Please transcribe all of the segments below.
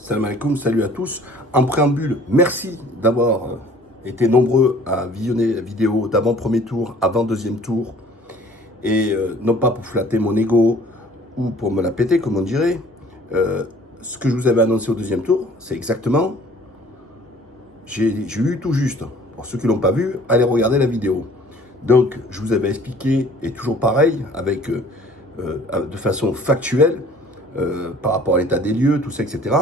Salam alaikum, salut à tous. En préambule, merci d'avoir été nombreux à visionner la vidéo d'avant-premier tour, avant-deuxième tour. Et non pas pour flatter mon ego ou pour me la péter, comme on dirait. Ce que je vous avais annoncé au deuxième tour, c'est exactement... J'ai eu tout juste. Pour ceux qui ne l'ont pas vu, allez regarder la vidéo. Donc, je vous avais expliqué, et toujours pareil, avec, de façon factuelle, par rapport à l'état des lieux, tout ça, etc.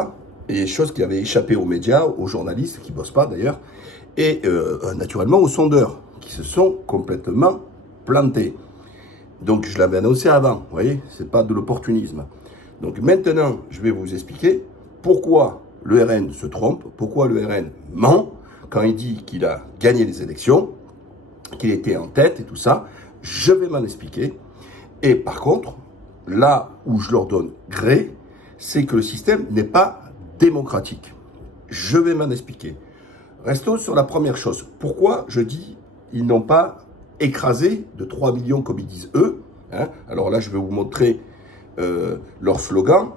Et choses qui avaient échappé aux médias, aux journalistes, qui ne bossent pas d'ailleurs, et naturellement aux sondeurs, qui se sont complètement plantés. Donc, je l'avais annoncé avant, vous voyez, c'est pas de l'opportunisme. Donc, maintenant, je vais vous expliquer pourquoi le RN se trompe, pourquoi le RN ment quand il dit qu'il a gagné les élections, qu'il était en tête et tout ça. Je vais m'en expliquer. Et par contre, là où je leur donne gré, c'est que le système n'est pas démocratique. Je vais m'en expliquer. Restons sur la première chose. Pourquoi je dis ils n'ont pas écrasé de 3 millions comme ils disent eux, hein. Alors là, je vais vous montrer leur slogan.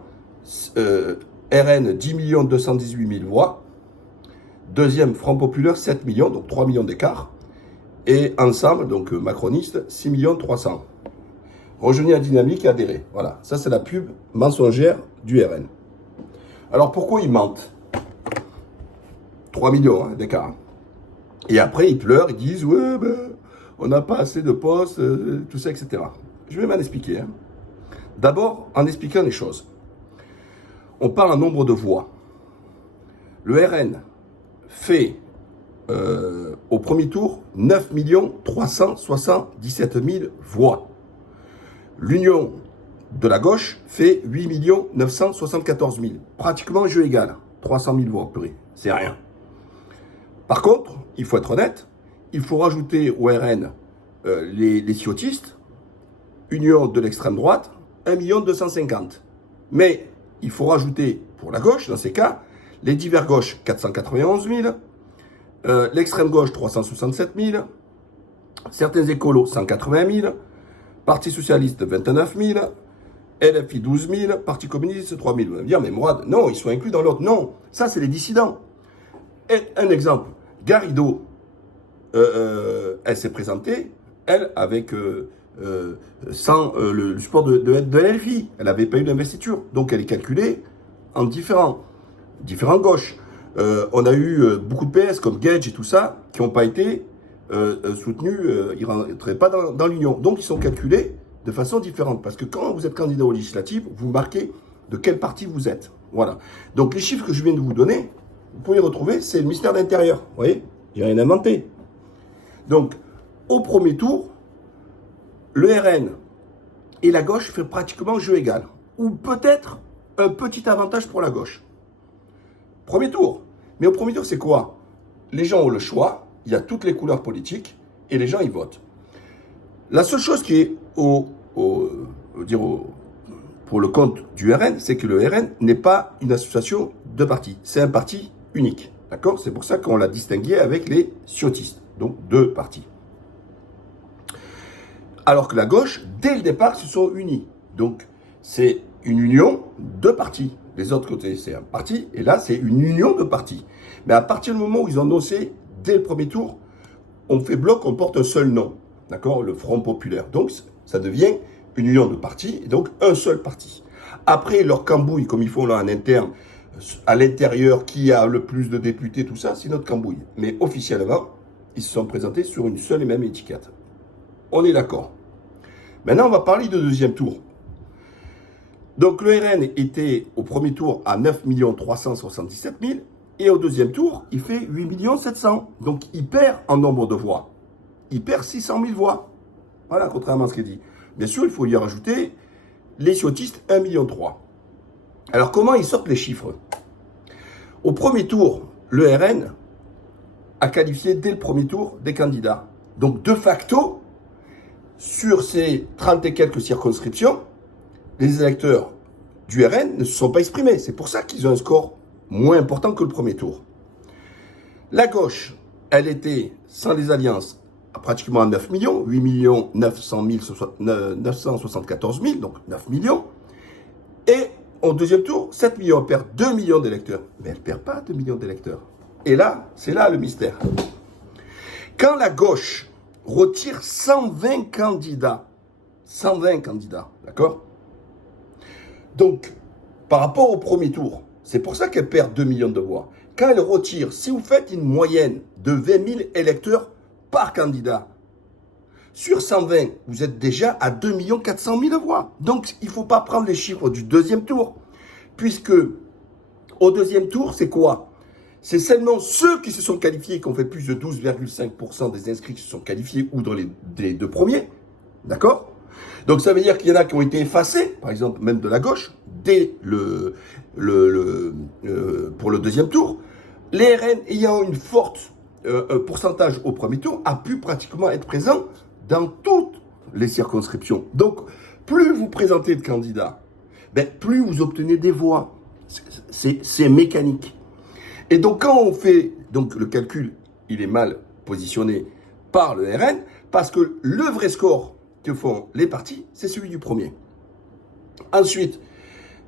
RN 10 218 000 voix. Deuxième, Front Populaire 7 millions, donc 3 millions d'écart. Et ensemble, donc macroniste, 6 300 000. Rejoignez la dynamique et adhérez. Voilà, ça c'est la pub mensongère du RN. Alors pourquoi ils mentent? 3 millions hein, d'écart. Et après ils pleurent, ils disent ouais, ben, on n'a pas assez de postes, tout ça, etc. Je vais m'en expliquer. Hein. D'abord, en expliquant les choses. On parle en nombre de voix. Le RN fait au premier tour 9 377 000 voix. L'union de la gauche fait 8 974 000. Pratiquement jeu égal. 300 000 voix, purée. C'est rien. Par contre, il faut être honnête, il faut rajouter au RN les ciotistes, union de l'extrême droite, 1 250 000. Mais il faut rajouter pour la gauche, dans ces cas, les divers gauches, 491 000, l'extrême gauche, 367 000, certains écolos, 180 000, Parti socialiste, 29 000, LFI, 12 000, Parti communiste, 3 000. Vous allez me dire, mais Mourad, non, ils sont inclus dans l'autre. Non, ça, c'est les dissidents. Et un exemple, Garrido, elle s'est présentée, elle, avec sans le support de LFI. Elle n'avait pas eu d'investiture. Donc, elle est calculée en différents gauches. On a eu beaucoup de PS comme Gage et tout ça qui n'ont pas été soutenus, ils ne rentraient pas dans l'Union. Donc ils sont calculés de façon différente. Parce que quand vous êtes candidat aux législatives, vous marquez de quel parti vous êtes. Voilà. Donc les chiffres que je viens de vous donner, vous pouvez les retrouver, c'est le ministère de l'Intérieur. Vous voyez, j'ai rien inventé. Donc au premier tour, le RN et la gauche fait pratiquement jeu égal. Ou peut-être un petit avantage pour la gauche. Premier tour. Mais au premier tour, c'est quoi? Les gens ont le choix, il y a toutes les couleurs politiques, et les gens, ils votent. La seule chose qui est pour le compte du RN, c'est que le RN n'est pas une association de partis. C'est un parti unique. D'accord? C'est pour ça qu'on l'a distingué avec les ciotistes. Donc, deux partis. Alors que la gauche, dès le départ, se sont unis. Donc, c'est une union de partis. Les autres côtés, c'est un parti, et là, c'est une union de partis. Mais à partir du moment où ils ont annoncé, dès le premier tour, on fait bloc, on porte un seul nom, d'accord, le Front Populaire. Donc, ça devient une union de partis, et donc un seul parti. Après, leur cambouille, comme ils font là en interne, à l'intérieur, qui a le plus de députés, tout ça, c'est notre cambouille. Mais officiellement, ils se sont présentés sur une seule et même étiquette. On est d'accord. Maintenant, on va parler de deuxième tour. Donc le RN était au premier tour à 9 377 000 et au deuxième tour, il fait 8 700 000. Donc il perd en nombre de voix. Il perd 600 000 voix. Voilà, contrairement à ce qu'il dit. Bien sûr, il faut y rajouter les ciotistes 1,3 million. Alors comment ils sortent les chiffres? Au premier tour, le RN a qualifié dès le premier tour des candidats. Donc de facto, sur ces 30 et quelques circonscriptions, les électeurs du RN ne se sont pas exprimés. C'est pour ça qu'ils ont un score moins important que le premier tour. La gauche, elle était, sans les alliances, à pratiquement 9 millions, 8 974 000, donc 9 millions. Et au deuxième tour, 7 millions, elle perd 2 millions d'électeurs. Mais elle ne perd pas 2 millions d'électeurs. Et là, c'est là le mystère. Quand la gauche retire 120 candidats, d'accord? Donc, par rapport au premier tour, c'est pour ça qu'elle perd 2 millions de voix. Quand elle retire, si vous faites une moyenne de 20 000 électeurs par candidat, sur 120, vous êtes déjà à 2 400 000 voix. Donc, il ne faut pas prendre les chiffres du deuxième tour, puisque au deuxième tour, c'est quoi? C'est seulement ceux qui se sont qualifiés, qui ont fait plus de 12,5% des inscrits qui se sont qualifiés, ou dans les deux premiers, d'accord? Donc ça veut dire qu'il y en a qui ont été effacés, par exemple même de la gauche, dès pour le deuxième tour. Les RN ayant une forte pourcentage au premier tour, a pu pratiquement être présent dans toutes les circonscriptions. Donc, plus vous présentez de candidats, ben, plus vous obtenez des voix. C'est mécanique. Et donc, quand on fait donc le calcul, il est mal positionné par le RN, parce que le vrai score que font les partis, c'est celui du premier. Ensuite,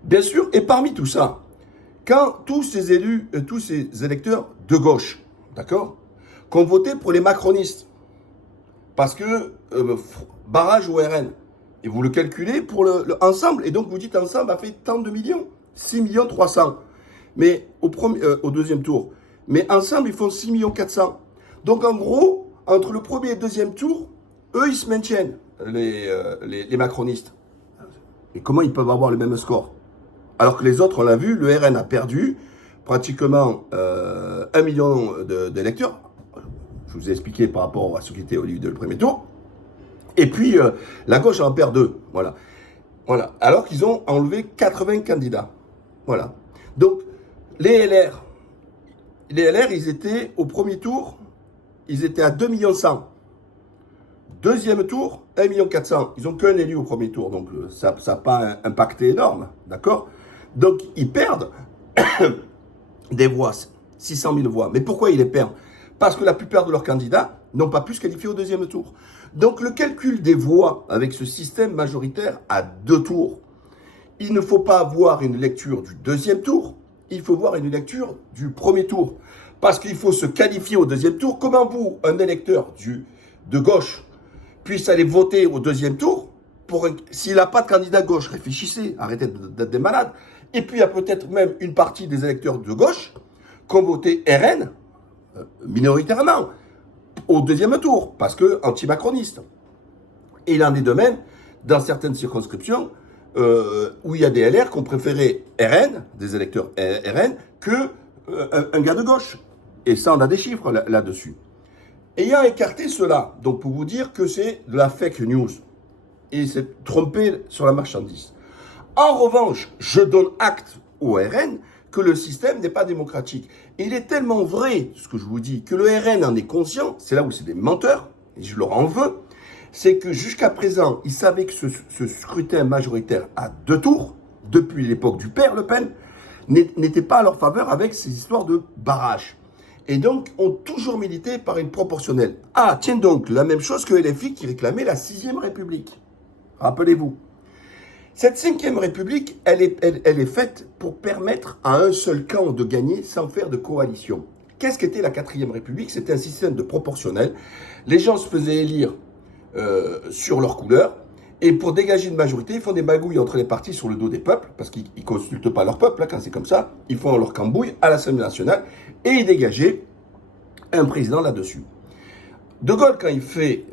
bien sûr, et parmi tout ça, quand tous ces élus, tous ces électeurs de gauche, d'accord, qui ont voté pour les macronistes, parce que barrage au RN, et vous le calculez pour ensemble, et donc vous dites ensemble a fait tant de millions, 6 300 000, mais au deuxième tour. Mais ensemble, ils font 6 400 000. Donc en gros, entre le premier et le deuxième tour, eux, ils se maintiennent, les macronistes. Et comment ils peuvent avoir le même score? Alors que les autres, on l'a vu, le RN a perdu pratiquement 1 million d'électeurs. Je vous ai expliqué par rapport à ce qui était au lieu du premier tour. Et puis, la gauche en perd 2. Voilà. Voilà. Alors qu'ils ont enlevé 80 candidats. Voilà. Donc, les LR, ils étaient au premier tour, ils étaient à 2 100 000. Deuxième tour, 1 400 000. Ils n'ont qu'un élu au premier tour, donc ça n'a pas impacté énorme, d'accord? Donc, ils perdent des voix, 600 000 voix. Mais pourquoi ils les perdent? Parce que la plupart de leurs candidats n'ont pas pu se qualifier au deuxième tour. Donc, le calcul des voix avec ce système majoritaire à 2 tours, il ne faut pas avoir une lecture du deuxième tour, il faut voir une lecture du premier tour. Parce qu'il faut se qualifier au deuxième tour. Comment vous, un électeur de gauche, puisse aller voter au deuxième tour, s'il n'a pas de candidat gauche, réfléchissez, arrêtez d'être des malades. Et puis il y a peut-être même une partie des électeurs de gauche qui ont voté RN, minoritairement, au deuxième tour, parce que anti-macroniste. Et il en est de même dans certaines circonscriptions où il y a des LR qui ont préféré RN, des électeurs RN, qu'un gars de gauche. Et ça, on a des chiffres là-dessus. Ayant écarté cela, donc pour vous dire que c'est de la fake news, et c'est trompé sur la marchandise. En revanche, je donne acte au RN que le système n'est pas démocratique. Et il est tellement vrai, ce que je vous dis, que le RN en est conscient, c'est là où c'est des menteurs, et je leur en veux, c'est que jusqu'à présent, ils savaient que ce scrutin majoritaire à 2 tours, depuis l'époque du père Le Pen, n'était pas à leur faveur avec ces histoires de barrage. Et donc, ont toujours milité par une proportionnelle. Ah, tiens donc, la même chose que LFI qui réclamait la 6e République. Rappelez-vous. Cette 5e République, elle est faite pour permettre à un seul camp de gagner sans faire de coalition. Qu'est-ce qu'était la 4e République? C'était un système de proportionnel. Les gens se faisaient élire sur leur couleur. Et pour dégager une majorité, ils font des magouilles entre les partis sur le dos des peuples, parce qu'ils ne consultent pas leur peuple, hein, quand c'est comme ça. Ils font leur cambouille à l'Assemblée nationale et ils dégageaient un président là-dessus. De Gaulle, quand il fait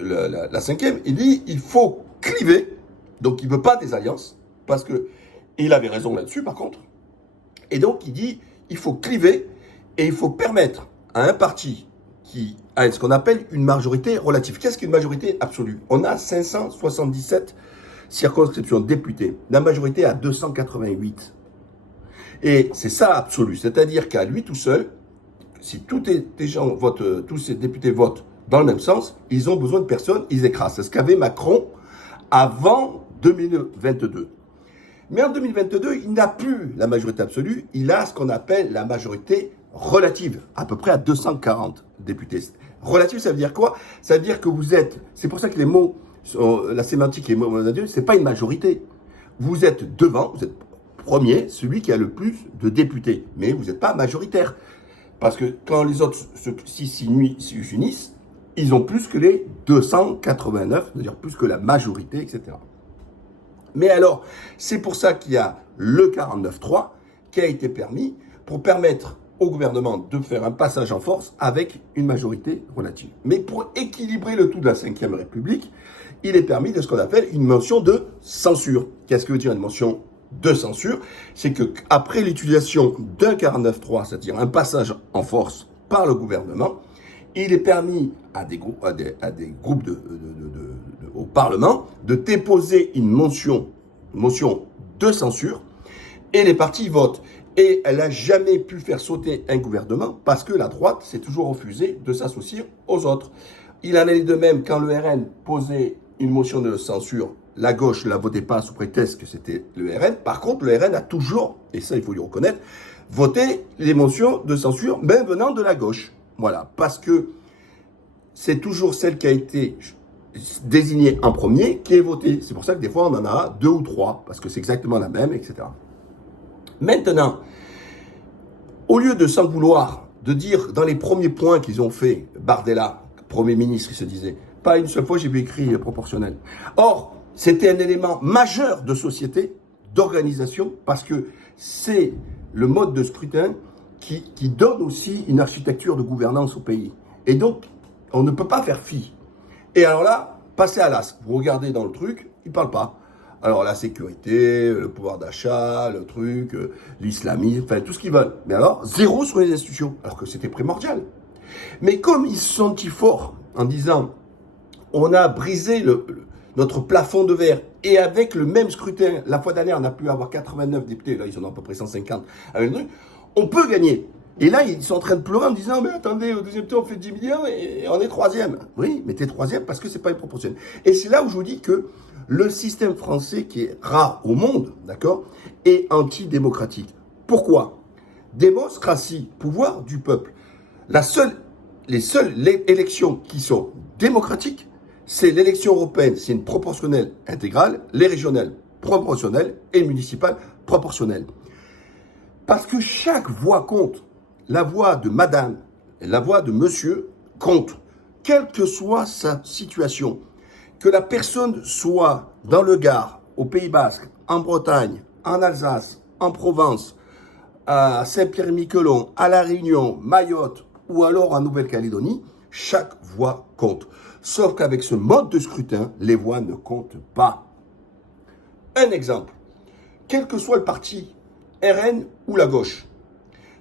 la 5e, il dit il faut cliver. Donc il ne veut pas des alliances, parce que, et il avait raison là-dessus par contre. Et donc il dit il faut cliver et il faut permettre à un parti qui a ce qu'on appelle une majorité relative. Qu'est-ce qu'une majorité absolue? On a 577 circonscriptions députées, la majorité à 288. Et c'est ça absolu, c'est-à-dire qu'à lui tout seul, si tous les gens votent, tous ces députés votent dans le même sens, ils ont besoin de personne, ils écrasent. C'est ce qu'avait Macron avant 2022. Mais en 2022, il n'a plus la majorité absolue, il a ce qu'on appelle la majorité relative, à peu près à 240 députés. Relative, ça veut dire quoi? Ça veut dire que vous êtes, c'est pour ça que les mots, la sémantique et les mots, c'est pas une majorité. Vous êtes devant, vous êtes premier, celui qui a le plus de députés. Mais vous n'êtes pas majoritaire. Parce que quand les autres s'unissent, ils ont plus que les 289, c'est-à-dire plus que la majorité, etc. Mais alors, c'est pour ça qu'il y a le 49.3 qui a été permis pour permettre au gouvernement de faire un passage en force avec une majorité relative. Mais pour équilibrer le tout de la Ve République, il est permis de ce qu'on appelle une motion de censure. Qu'est-ce que veut dire une motion de censure? C'est qu'après l'utilisation d'un 49.3, c'est-à-dire un passage en force par le gouvernement, il est permis à des groupes, au Parlement de déposer une motion de censure et les partis votent. Et elle n'a jamais pu faire sauter un gouvernement parce que la droite s'est toujours refusée de s'associer aux autres. Il en est de même quand le RN posait une motion de censure, la gauche ne la votait pas sous prétexte que c'était le RN. Par contre, le RN a toujours, et ça il faut lui reconnaître, voté les motions de censure, même venant de la gauche. Voilà, parce que c'est toujours celle qui a été désignée en premier qui est votée. C'est pour ça que des fois on en a 2 ou 3, parce que c'est exactement la même, etc. Maintenant, au lieu de s'en vouloir, de dire dans les premiers points qu'ils ont fait, Bardella, Premier ministre, il se disait, pas une seule fois j'ai vu écrit proportionnel. Or, c'était un élément majeur de société, d'organisation, parce que c'est le mode de scrutin qui donne aussi une architecture de gouvernance au pays. Et donc, on ne peut pas faire fi. Et alors là, passez à l'as. Vous regardez dans le truc, il ne parle pas. Alors la sécurité, le pouvoir d'achat, le truc, l'islamisme, enfin tout ce qu'ils veulent. Mais alors, zéro sur les institutions, alors que c'était primordial. Mais comme ils se sentent forts en disant, on a brisé notre plafond de verre, et avec le même scrutin, la fois dernière, on a pu avoir 89 députés, là ils en ont à peu près 150, avec le truc, on peut gagner. Et là, ils sont en train de pleurer en disant, mais attendez, au deuxième tour, on fait 10 millions et on est troisième. Oui, mais t'es troisième parce que c'est pas une proportionnelle. Et c'est là où je vous dis que le système français, qui est rare au monde, d'accord, est antidémocratique. Pourquoi? Démocratie, pouvoir du peuple. Les seules élections qui sont démocratiques, c'est l'élection européenne, c'est une proportionnelle intégrale, les régionales proportionnelles et municipales proportionnelles. Parce que chaque voix compte. La voix de madame et la voix de monsieur compte, quelle que soit sa situation. Que la personne soit dans le Gard, au Pays Basque, en Bretagne, en Alsace, en Provence, à Saint-Pierre-et-Miquelon, à La Réunion, Mayotte ou alors en Nouvelle-Calédonie, chaque voix compte. Sauf qu'avec ce mode de scrutin, les voix ne comptent pas. Un exemple, quel que soit le parti, RN ou la gauche,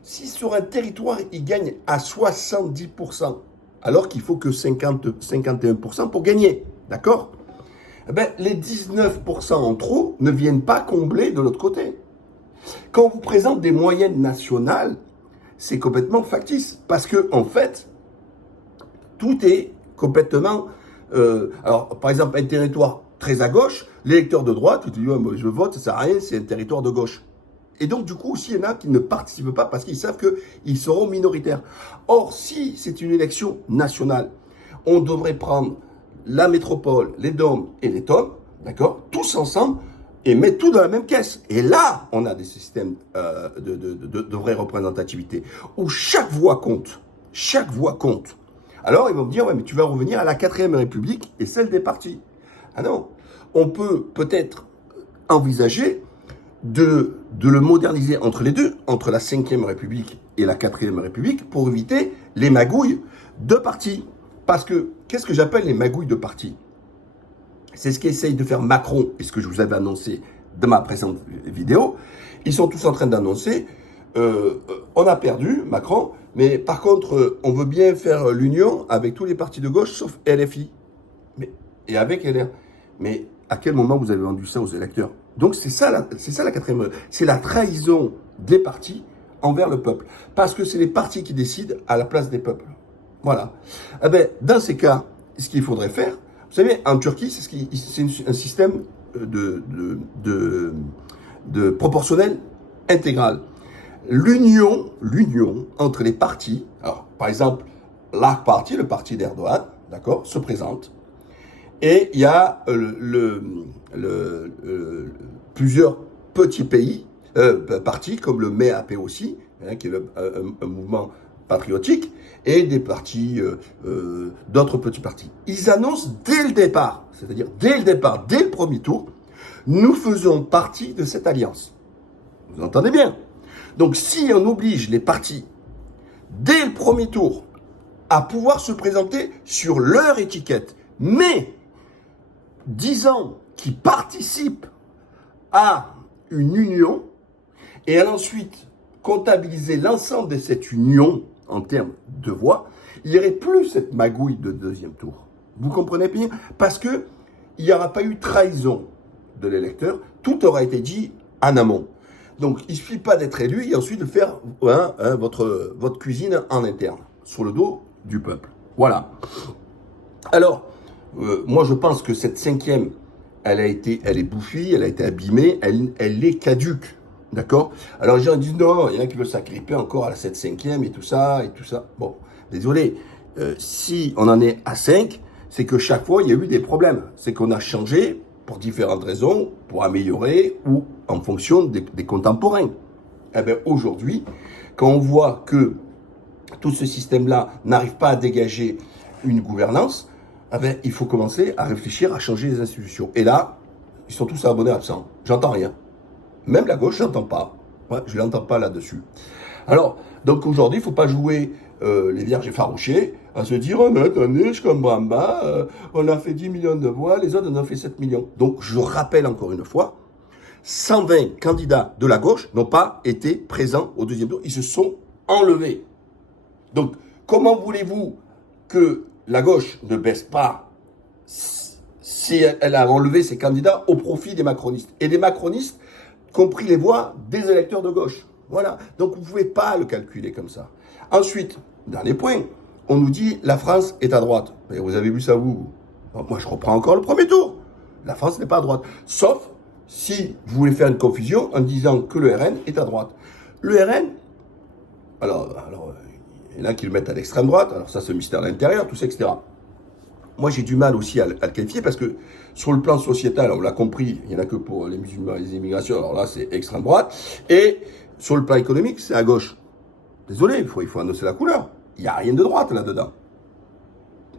si sur un territoire, il gagne à 70%, alors qu'il faut que 51% pour gagner, d'accord? Eh bien, les 19% en trop ne viennent pas combler de l'autre côté. Quand on vous présente des moyennes nationales, c'est complètement factice, parce que en fait, tout est complètement... alors, par exemple, un territoire très à gauche, l'électeur de droite, tu te dis, ouais, moi, je vote, ça sert à rien, c'est un territoire de gauche. Et donc, du coup, aussi, il y en a qui ne participent pas parce qu'ils savent qu'ils seront minoritaires. Or, si c'est une élection nationale, on devrait prendre la métropole, les DOM et les TOM, d'accord, tous ensemble, et mettre tout dans la même caisse. Et là, on a des systèmes de vraie représentativité, où chaque voix compte. Chaque voix compte. Alors, ils vont me dire, ouais, mais tu vas revenir à la 4e République et celle des partis. Ah non, on peut peut-être envisager de le moderniser entre les deux, entre la 5e République et la 4e République, pour éviter les magouilles de partis. Parce que, qu'est-ce que j'appelle les magouilles de partis? C'est ce qu'essaye de faire Macron, et ce que je vous avais annoncé dans ma précédente vidéo. Ils sont tous en train d'annoncer, on a perdu, Macron, mais par contre, on veut bien faire l'union avec tous les partis de gauche, sauf LFI. Et avec LR. Mais à quel moment vous avez vendu ça aux électeurs? Donc c'est ça la 4e, c'est la trahison des partis envers le peuple. Parce que c'est les partis qui décident à la place des peuples. Voilà. Eh bien, dans ces cas, ce qu'il faudrait faire, vous savez, en Turquie, c'est un système de proportionnel intégral. L'union entre les partis, alors par exemple, l'AK Parti, le parti d'Erdogan, d'accord, se présente. Et il y a plusieurs petits pays, partis comme le MEAP aussi, hein, qui est un mouvement patriotique, et des partis, d'autres petits partis. Ils annoncent dès le départ, c'est-à-dire dès le départ, dès le premier tour, nous faisons partie de cette alliance. Vous entendez bien? Donc si on oblige les partis, dès le premier tour, à pouvoir se présenter sur leur étiquette, mais disant qu'ils participent à une union, et ensuite comptabiliser l'ensemble de cette union en termes de voix, il n'y aurait plus cette magouille de deuxième tour. Vous comprenez bien? Parce que il n'y aura pas eu trahison de l'électeur, tout aura été dit en amont. Donc il ne suffit pas d'être élu et ensuite de faire votre cuisine en interne, sur le dos du peuple. Voilà. Alors, moi je pense que cette cinquième, elle est bouffie, elle a été abîmée, elle est caduque. D'accord? Alors les gens disent non, il y en a qui veulent s'agripper encore à cette cinquième et tout ça, et tout ça. Bon, désolé, si on en est à 5, c'est que chaque fois il y a eu des problèmes. C'est qu'on a changé pour différentes raisons, pour améliorer ou en fonction des contemporains. Eh bien aujourd'hui, quand on voit que tout ce système-là n'arrive pas à dégager une gouvernance, eh bien, il faut commencer à réfléchir à changer les institutions. Et là, ils sont tous abonnés absents. J'entends rien. Même la gauche, je n'entends pas. Ouais, je ne l'entends pas là-dessus. Alors, donc aujourd'hui, il ne faut pas jouer les vierges effarouchées, à se dire, oh, mais attendez, je comme Bramba, on a fait 10 millions de voix, les autres en ont fait 7 millions. Donc, je rappelle encore une fois, 120 candidats de la gauche n'ont pas été présents au deuxième tour. Ils se sont enlevés. Donc, comment voulez-vous que la gauche ne baisse pas si elle a enlevé ses candidats au profit des macronistes? Et les macronistes, compris les voix des électeurs de gauche. Voilà. Donc, vous ne pouvez pas le calculer comme ça. Ensuite, dernier point, on nous dit la France est à droite. Et vous avez vu ça, vous? Moi, je reprends encore le premier tour. La France n'est pas à droite. Sauf si vous voulez faire une confusion en disant que le RN est à droite. Le RN, alors il y en a qui le mettent à l'extrême droite, alors ça, c'est le mystère de l'intérieur, tout ça, etc. Moi, j'ai du mal aussi à le qualifier parce que sur le plan sociétal, on l'a compris, il n'y en a que pour les musulmans et les immigrations, alors là, c'est extrême droite. Et sur le plan économique, c'est à gauche. Désolé, il faut annoncer la couleur. Il n'y a rien de droite là-dedans.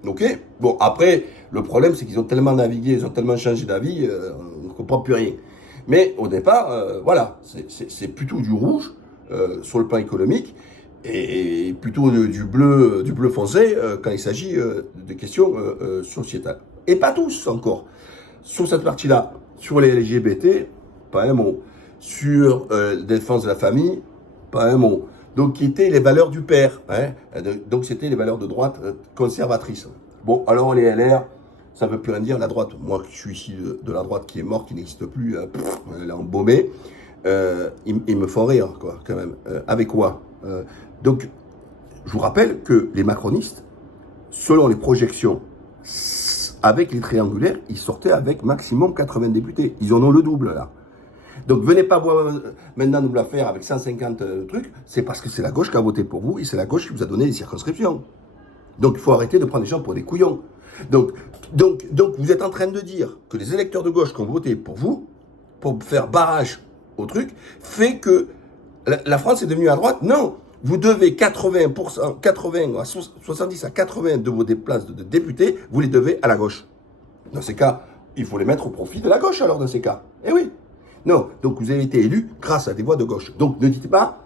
Ok? Bon, après, le problème, c'est qu'ils ont tellement navigué, ils ont tellement changé d'avis, on ne comprend plus rien. Mais au départ, voilà, c'est plutôt du rouge sur le plan économique et plutôt du bleu foncé quand il s'agit de questions sociétales. Et pas tous encore. Sur cette partie-là, sur les LGBT, pas un mot. Sur la défense de la famille, pas un mot. Donc, qui étaient les valeurs du père. Hein. Donc, c'était les valeurs de droite conservatrices. Bon, alors les LR, ça ne veut plus rien dire. La droite, moi, je suis ici de la droite qui est morte, qui n'existe plus, elle est embaumée. Ils me font rire, quoi, quand même. Avec quoi Donc, je vous rappelle que les macronistes, selon les projections, avec les triangulaires, ils sortaient avec maximum 80 députés. Ils en ont le double, là. Donc, venez pas maintenant nous la faire avec 150 trucs. C'est parce que c'est la gauche qui a voté pour vous et c'est la gauche qui vous a donné les circonscriptions. Donc, il faut arrêter de prendre les gens pour des couillons. Donc, vous êtes en train de dire que les électeurs de gauche qui ont voté pour vous, pour faire barrage au truc, fait que la France est devenue à droite. Non, vous devez 80%, 80 à 70 à 80 de vos places de députés, vous les devez à la gauche. Dans ces cas, il faut les mettre au profit de la gauche alors dans ces cas. Eh oui. Non, donc vous avez été élu grâce à des voix de gauche. Donc ne dites pas,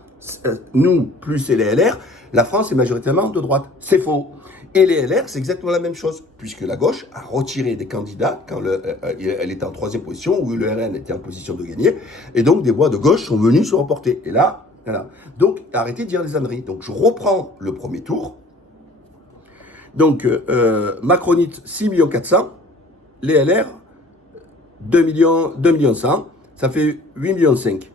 nous plus les LR, la France est majoritairement de droite. C'est faux. Et les LR, c'est exactement la même chose, puisque la gauche a retiré des candidats quand elle était en troisième position, où le RN était en position de gagner, et donc des voix de gauche sont venues se reporter. Et là, voilà. Donc arrêtez de dire les âneries. Donc je reprends le premier tour. Donc Macronite 6 400 000, les LR 2 millions 100. Ça fait 8 millions 5.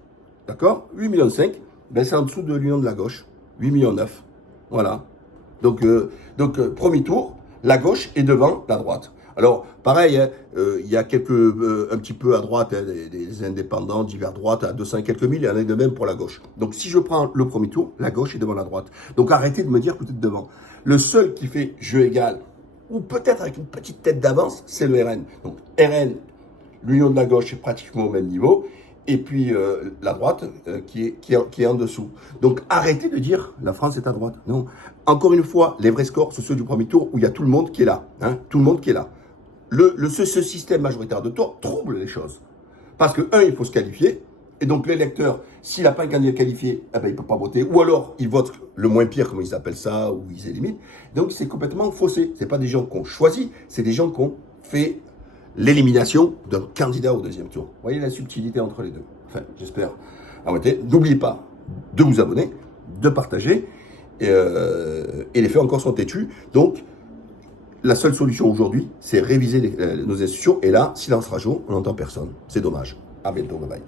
D'accord? 8 millions 5, ben c'est en dessous de l'union de la gauche. 8 millions 9. Voilà. Donc, premier tour, la gauche est devant la droite. Alors, pareil, hein, il y a un petit peu à droite, hein, des indépendants, divers droites, à 200 et quelques mille, il y en a de même pour la gauche. Donc, si je prends le premier tour, la gauche est devant la droite. Donc, arrêtez de me dire que vous êtes devant. Le seul qui fait jeu égal, ou peut-être avec une petite tête d'avance, c'est le RN. Donc, RN, l'union de la gauche est pratiquement au même niveau. et puis la droite qui est en dessous. Donc arrêtez de dire la France est à droite. Non. Encore une fois, les vrais scores, c'est ceux du premier tour où il y a tout le monde qui est là. Hein, tout le monde qui est là. Ce système majoritaire de tour trouble les choses. Parce que, il faut se qualifier. Et donc l'électeur, s'il n'a pas un candidat qualifié, eh ben, il ne peut pas voter. Ou alors, il vote le moins pire, comme ils appellent ça, ou ils éliminent. Donc c'est complètement faussé. Ce n'est pas des gens qu'on choisit, c'est des gens qu'on fait l'élimination d'un candidat au deuxième tour. Vous voyez la subtilité entre les deux. Enfin, j'espère. N'oubliez pas de vous abonner, de partager. Et les faits encore sont têtus. Donc, la seule solution aujourd'hui, c'est réviser nos institutions. Et là, silence radio, on n'entend personne. C'est dommage. À bientôt, bye bye.